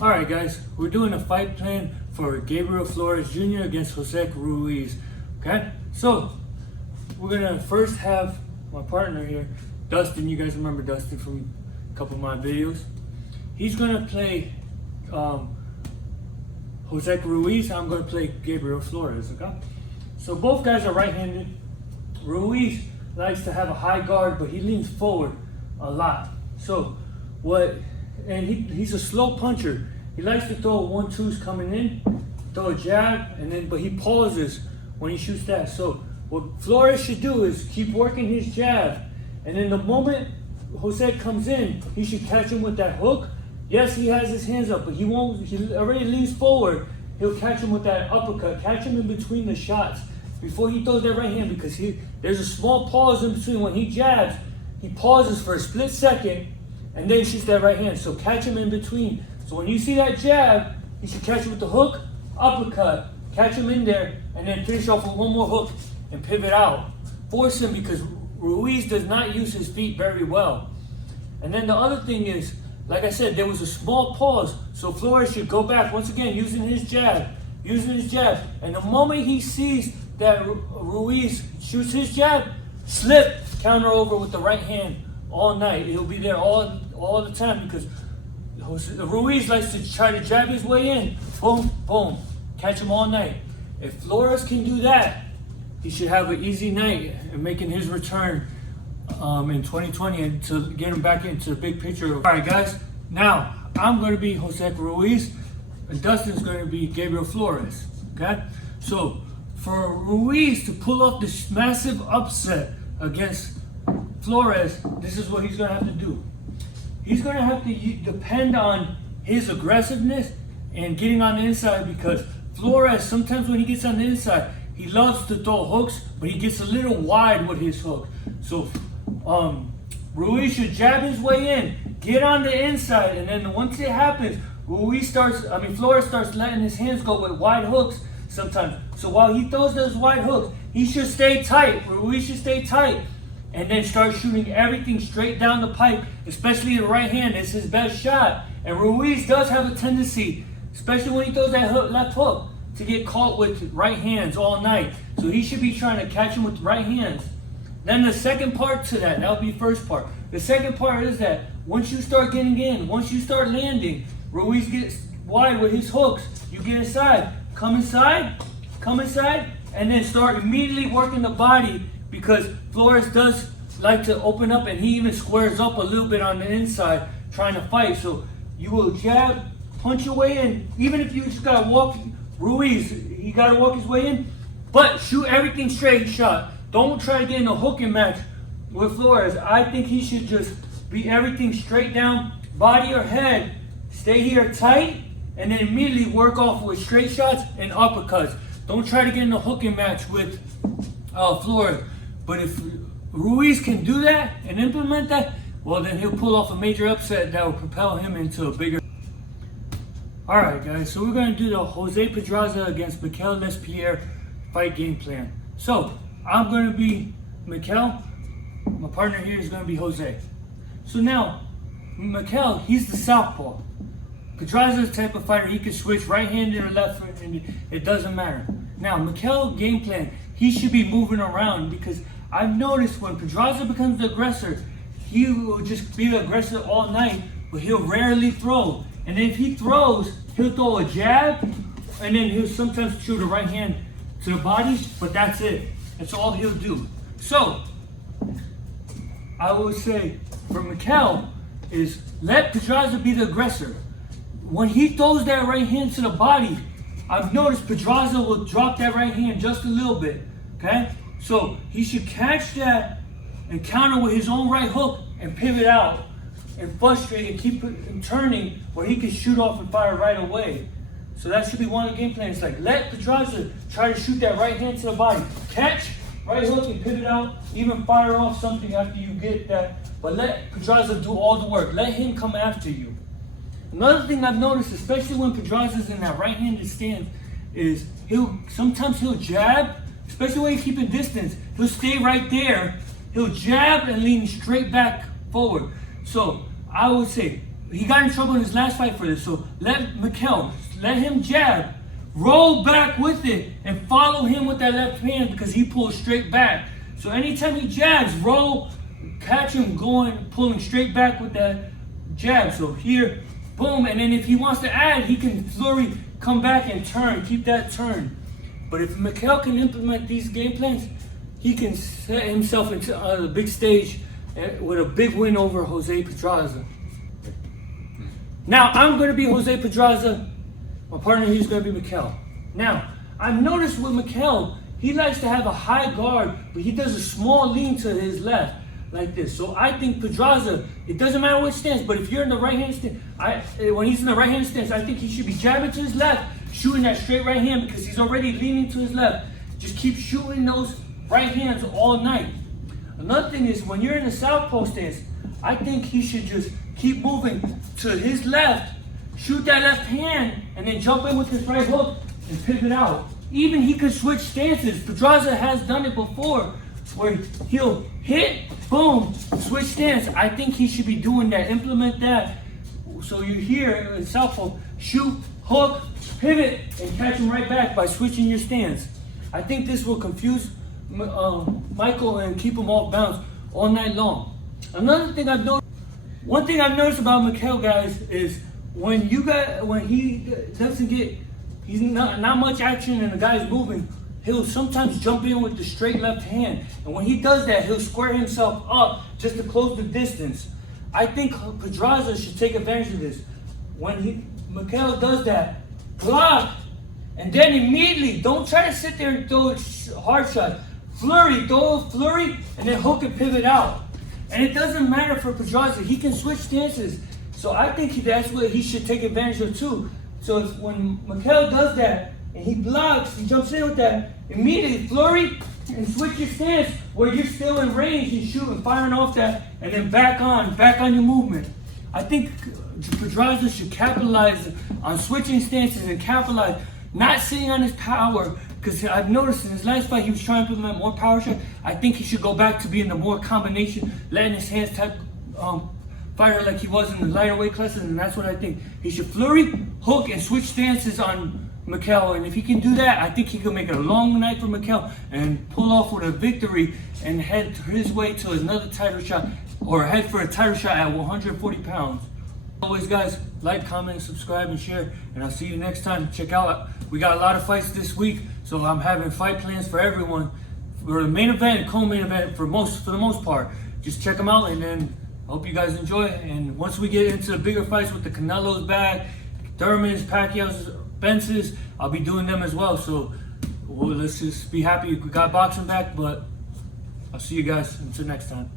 Alright guys, we're doing a fight plan for Gabriel Flores Jr. against Josec Ruiz. Okay? So, we're gonna first have my partner here, Dustin. You guys remember Dustin from a couple of my videos. He's gonna play Josec Ruiz. I'm gonna play Gabriel Flores, okay? So both guys are right-handed. Ruiz likes to have a high guard, but he leans forward a lot. So he's a slow puncher. He likes to throw 1-2s coming in, throw a jab, but he pauses when he shoots that. So what Flores should do is keep working his jab, and then the moment Josec comes in, he should catch him with that hook. Yes, he has his hands up, but he won't. He already leans forward. He'll catch him with that uppercut, catch him in between the shots before he throws that right hand, because there's a small pause in between. When he jabs, he pauses for a split second and then shoots that right hand. So catch him in between. So when you see that jab, you should catch him with the hook, uppercut, catch him in there, and then finish off with one more hook and pivot out. Force him, because Ruiz does not use his feet very well. And then the other thing is, like I said, there was a small pause, so Flores should go back once again using his jab. And the moment he sees that Ruiz shoots his jab, slip, counter over with the right hand all night. He'll be there all the time, because Ruiz likes to try to jab his way in. Boom, boom, catch him all night. If Flores can do that, he should have an easy night in making his return in 2020 and to get him back into the big picture. All right, guys. Now I'm going to be Josec Ruiz, and Dustin's going to be Gabriel Flores. Okay. So for Ruiz to pull off this massive upset against Flores, this is what he's going to have to do. He's going to have to depend on his aggressiveness and getting on the inside, because Flores, sometimes when he gets on the inside, he loves to throw hooks, but he gets a little wide with his hook. So Ruiz should jab his way in, get on the inside, and then once it happens, Flores starts letting his hands go with wide hooks sometimes. So while he throws those wide hooks, he should stay tight. Ruiz should stay tight, and then start shooting everything straight down the pipe, especially the right hand. It's his best shot. And Ruiz does have a tendency, especially when he throws that left hook, to get caught with right hands all night. So he should be trying to catch him with right hands. Then the second part to that'll be first part. The second part is that once you start getting in, once you start landing, Ruiz gets wide with his hooks. You get inside, come inside, and then start immediately working the body, because Flores does like to open up, and he even squares up a little bit on the inside trying to fight. So you will jab, punch your way in, even if you just gotta walk. Ruiz, he gotta walk his way in, but shoot everything straight shot. Don't try to get in a hooking match with Flores. I think he should just be everything straight down, body or head. Stay here tight, and then immediately work off with straight shots and uppercuts. Don't try to get in a hooking match with Flores. But if Ruiz can do that and implement that, well, then he'll pull off a major upset that will propel him into a bigger. Alright guys, so we're going to do the Jose Pedraza against Mikkel Lespierre fight game plan. So, I'm going to be Mikkel. My partner here is going to be Jose. So now, Mikkel, he's the southpaw. Pedraza is the type of fighter, he can switch right-handed or left-handed, it doesn't matter. Now, Mikkel game plan, he should be moving around, because I've noticed when Pedraza becomes the aggressor, he will just be the aggressor all night, but he'll rarely throw. And then if he throws, he'll throw a jab, and then he'll sometimes shoot a right hand to the body, but that's it. That's all he'll do. So, I would say for Mikkel is let Pedraza be the aggressor. When he throws that right hand to the body, I've noticed Pedraza will drop that right hand just a little bit, okay? So he should catch that and counter with his own right hook and pivot out and frustrate and keep him turning where he can shoot off and fire right away. So that should be one of the game plans. Like, let Pedraza try to shoot that right hand to the body. Catch, right hook, and pivot out. Even fire off something after you get that. But let Pedraza do all the work. Let him come after you. Another thing I've noticed, especially when Pedraza's in that right-handed stance, is sometimes he'll jab, especially when he's keeping distance. He'll stay right there. He'll jab and lean straight back forward. So I would say he got in trouble in his last fight for this. So let him jab, roll back with it, and follow him with that left hand because he pulls straight back. So anytime he jabs, roll, catch him pulling straight back with that jab. So here, boom, and then if he wants to add, he can flurry, come back and turn, keep that turn. But if Mikkel can implement these game plans, he can set himself into the big stage with a big win over Jose Pedraza. Now, I'm going to be Jose Pedraza. My partner, he's going to be Mikkel. Now, I've noticed with Mikkel, he likes to have a high guard, but he does a small lean to his left, like this. So I think Pedraza, it doesn't matter which stance, but if you're in the right-hand stance, when he's in the right-hand stance, I think he should be jabbing to his left, shooting that straight right hand because he's already leaning to his left. Just keep shooting those right hands all night. Another thing is when you're in the southpaw stance, I think he should just keep moving to his left, shoot that left hand, and then jump in with his right hook and pivot out. Even he could switch stances. Pedraza has done it before where he'll hit, boom, switch stance. I think he should be doing that, implement that. So you're here in southpaw, shoot, hook, pivot, and catch him right back by switching your stance. I think this will confuse Michael and keep him off balance all night long. Another thing I've noticed, one thing I've noticed about Mikkel, guys, is when he doesn't get, he's not much action and the guy's moving, he'll sometimes jump in with the straight left hand. And when he does that, he'll square himself up just to close the distance. I think Pedraza should take advantage of this. When Mikkel does that, block, and then immediately, don't try to sit there and throw a hard shot. Flurry, throw a flurry, and then hook and pivot out. And it doesn't matter for Pedraza, he can switch stances. So I think that's what he should take advantage of too. So when Mikkel does that, and he blocks, he jumps in with that, immediately flurry, and switch your stance where you're still in range and shooting, firing off that, and then back on your movement. I think Pedraza should capitalize on switching stances and capitalize, not sitting on his power, because I've noticed in his last fight he was trying to implement more power shot. I think he should go back to being the more combination, letting his hands type fighter like he was in the lighter weight classes, and that's what I think. He should flurry, hook, and switch stances on Mikkel, and if he can do that, I think he can make it a long night for Mikkel and pull off with a victory and head his way to another title shot, or head for a title shot at 140 pounds. Always, guys, like, comment, subscribe, and share, and I'll see you next time. Check out, we got a lot of fights this week, so I'm having fight plans for everyone for the main event and co-main event for the most part. Just check them out, and then I hope you guys enjoy it. And once we get into the bigger fights with the Canelo's back, Thurman's, Pacquiao's, Bence's, I'll be doing them as well. So let's just be happy we got boxing back, but I'll see you guys until next time.